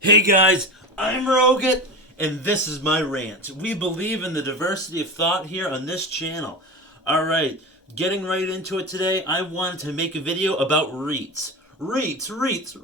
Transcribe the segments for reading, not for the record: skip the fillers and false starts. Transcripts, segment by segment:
Hey guys, I'm Roget, and this is my rant. We believe in the diversity of thought here on this channel. Alright, getting right into it today, I wanted to make a video about REITs. REITs!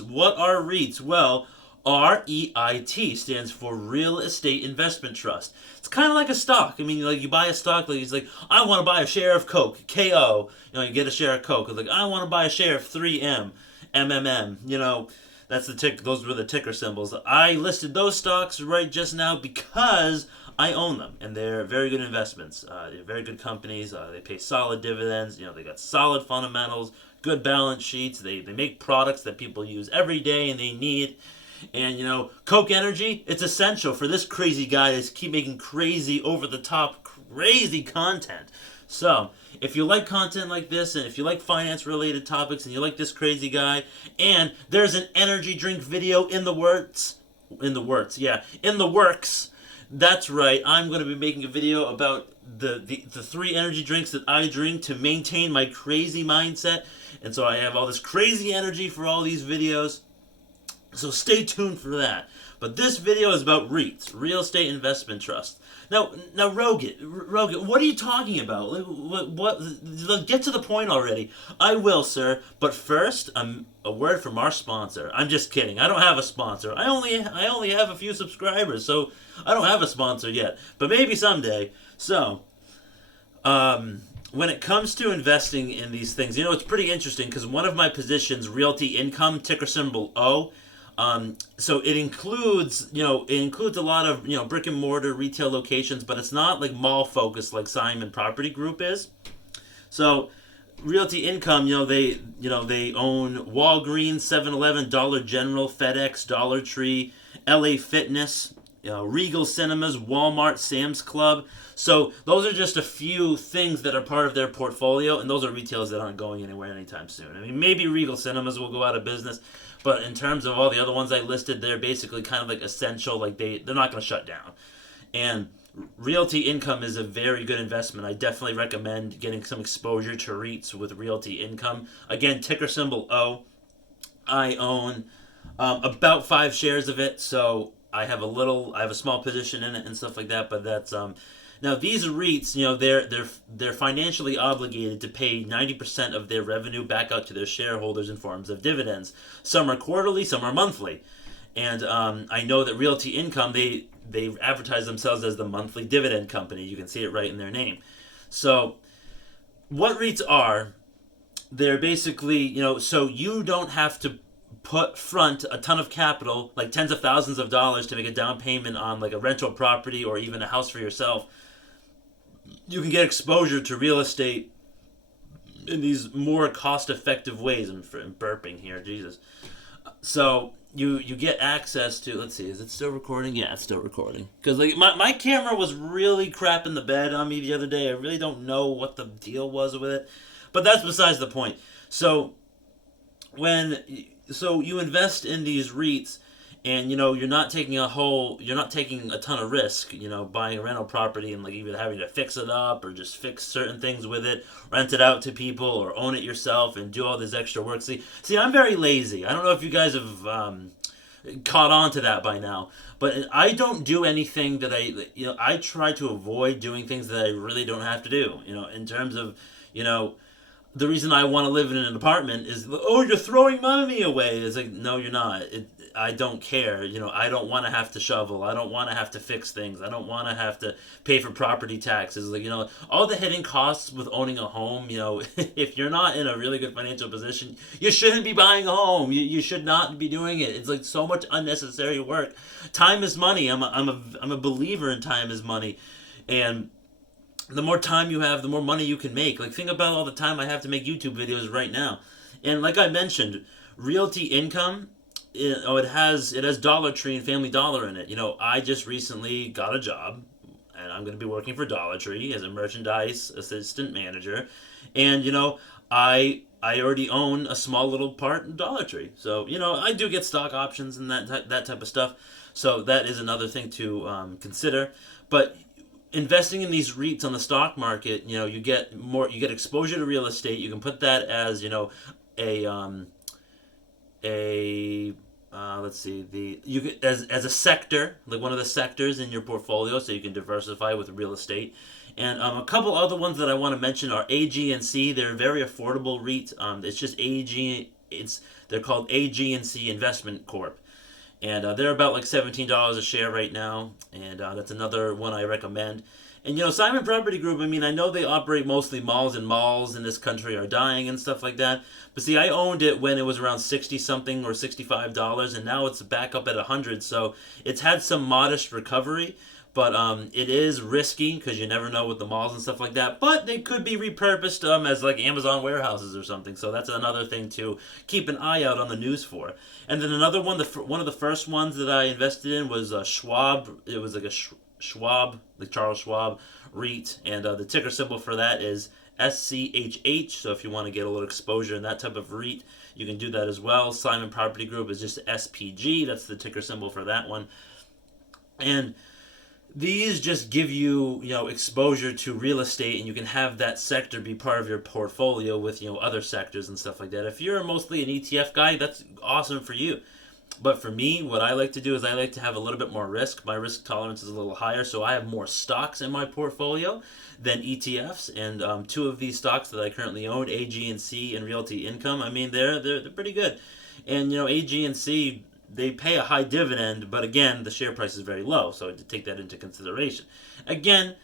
What are REITs? Well, REIT stands for Real Estate Investment Trust. It's kind of like a stock. I mean, like you buy a stock, like it's like I want to buy a share of Coke, KO. You get a share of Coke. It's like I want to buy a share of 3M, MMM. That's the tick. Those were the ticker symbols. I listed those stocks right just now because I own them, and they're very good investments. They're very good companies. They pay solid dividends. They got solid fundamentals, good balance sheets. They make products that people use every day and they need. And Coke Energy, it's essential for this crazy guy to keep making crazy, over the top, crazy content. So, if you like content like this, and if you like finance related topics, and you like this crazy guy, and there's an energy drink video in the works, that's right, I'm going to be making a video about the three energy drinks that I drink to maintain my crazy mindset. And so I have all this crazy energy for all these videos. So stay tuned for that. But this video is about REITs, Real Estate Investment Trust. Now, Rogan, what are you talking about? Get to the point already. I will, sir. But first, a word from our sponsor. I'm just kidding. I don't have a sponsor. I only have a few subscribers, so I don't have a sponsor yet. But maybe someday. So, when it comes to investing in these things, it's pretty interesting because one of my positions, Realty Income, ticker symbol O. So it includes a lot of brick and mortar retail locations, but it's not like mall focused like Simon Property Group is. So Realty Income, they own Walgreens, 7-Eleven, Dollar General, FedEx, Dollar Tree, LA Fitness, Regal Cinemas, Walmart, Sam's Club. So those are just a few things that are part of their portfolio, and those are retailers that aren't going anywhere anytime soon. I mean, maybe Regal Cinemas will go out of business, but in terms of all the other ones I listed, they're basically kind of like essential. Like they're not going to shut down. And Realty Income is a very good investment. I definitely recommend getting some exposure to REITs with Realty Income. Again, ticker symbol O. I own about 5 shares of it, so I have a small position in it and stuff like that. But that's now these REITs, they're financially obligated to pay 90% of their revenue back out to their shareholders in forms of dividends. Some are quarterly, some are monthly, and I know that Realty Income they advertise themselves as the monthly dividend company. You can see it right in their name. So what REITs are, they're basically so you don't have to put front a ton of capital, like tens of thousands of dollars, to make a down payment on like a rental property or even a house for yourself. You can get exposure to real estate in these more cost-effective ways. I'm burping here, Jesus. So you get access to. Let's see, is it still recording? Yeah, it's still recording. Because like my camera was really crapping the bed on me the other day. I really don't know what the deal was with it, but that's besides the point. So you invest in these REITs, and you're not taking a ton of risk, buying a rental property and like even having to fix it up or just fix certain things with it, rent it out to people or own it yourself and do all this extra work. See, I'm very lazy. I don't know if you guys have caught on to that by now, but I don't do anything that I try to avoid doing things that I really don't have to do, in terms of, the reason I want to live in an apartment is, oh, you're throwing money away. It's like, no, you're not. I don't care. I don't want to have to shovel. I don't want to have to fix things. I don't want to have to pay for property taxes. Like, all the hidden costs with owning a home, if you're not in a really good financial position, you shouldn't be buying a home. You should not be doing it. It's like so much unnecessary work. Time is money. I'm a believer in time is money. And the more time you have, the more money you can make. Like, think about all the time I have to make YouTube videos right now. And like I mentioned, Realty Income, it has Dollar Tree and Family Dollar in it. I just recently got a job, and I'm going to be working for Dollar Tree as a merchandise assistant manager. And I already own a small little part in Dollar Tree, so I do get stock options and that type of stuff. So that is another thing to consider. But investing in these REITs on the stock market, you get exposure to real estate. You can put that as a let's see, you could, as a sector, like one of the sectors in your portfolio, so you can diversify with real estate. And a couple other ones that I want to mention are AG&C. They're very affordable REITs. It's just AG. They're called AG&C Investment Corp. And they're about like $17 a share right now, and that's another one I recommend. And Simon Property Group, I mean, I know they operate mostly malls, and malls in this country are dying and stuff like that. But see, I owned it when it was around 60 something or $65, and now it's back up at 100. So it's had some modest recovery, but it is risky because you never know with the malls and stuff like that. But they could be repurposed as like Amazon warehouses or something. So that's another thing to keep an eye out on the news for. And then another one, one of the first ones that I invested in was Schwab. It was like a Schwab, like Charles Schwab REIT, and the ticker symbol for that is SCHH. So if you want to get a little exposure in that type of REIT, you can do that as well. Simon Property Group is just SPG. That's the ticker symbol for that one. And these just give you, exposure to real estate, and you can have that sector be part of your portfolio with, other sectors and stuff like that. If you're mostly an ETF guy, that's awesome for you. But for me, what I like to do is I like to have a little bit more risk. My risk tolerance is a little higher, so I have more stocks in my portfolio than ETFs. And two of these stocks that I currently own, AG&C and Realty Income, I mean, they're pretty good. And, AG&C, they pay a high dividend, but again, the share price is very low, so to take that into consideration. Again,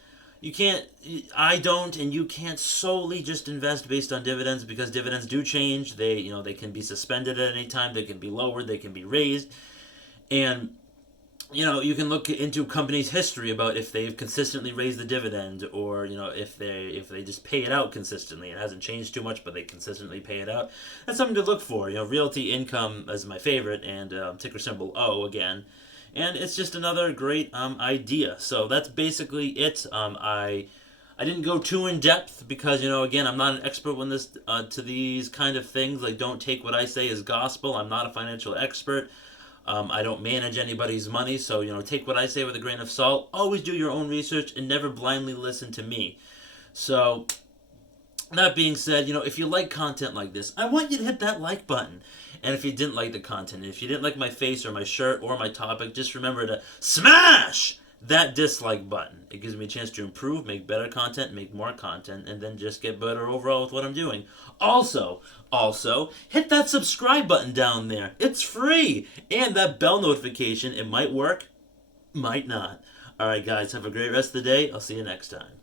I don't, and you can't solely just invest based on dividends, because dividends do change. They can be suspended at any time, they can be lowered, they can be raised, and you can look into companies' history about if they've consistently raised the dividend, or if they just pay it out consistently. It hasn't changed too much, but they consistently pay it out. That's something to look for. Realty Income is my favorite, and ticker symbol O again. And it's just another great idea. So that's basically it. I didn't go too in depth because again, I'm not an expert when this to these kind of things. Like, don't take what I say as gospel. I'm not a financial expert. I don't manage anybody's money, so take what I say with a grain of salt. Always do your own research and never blindly listen to me. So, that being said, if you like content like this, I want you to hit that like button. And if you didn't like the content, if you didn't like my face or my shirt or my topic, just remember to smash that dislike button. It gives me a chance to improve, make better content, make more content, and then just get better overall with what I'm doing. Also, hit that subscribe button down there. It's free. And that bell notification, it might work, might not. Alright guys, have a great rest of the day. I'll see you next time.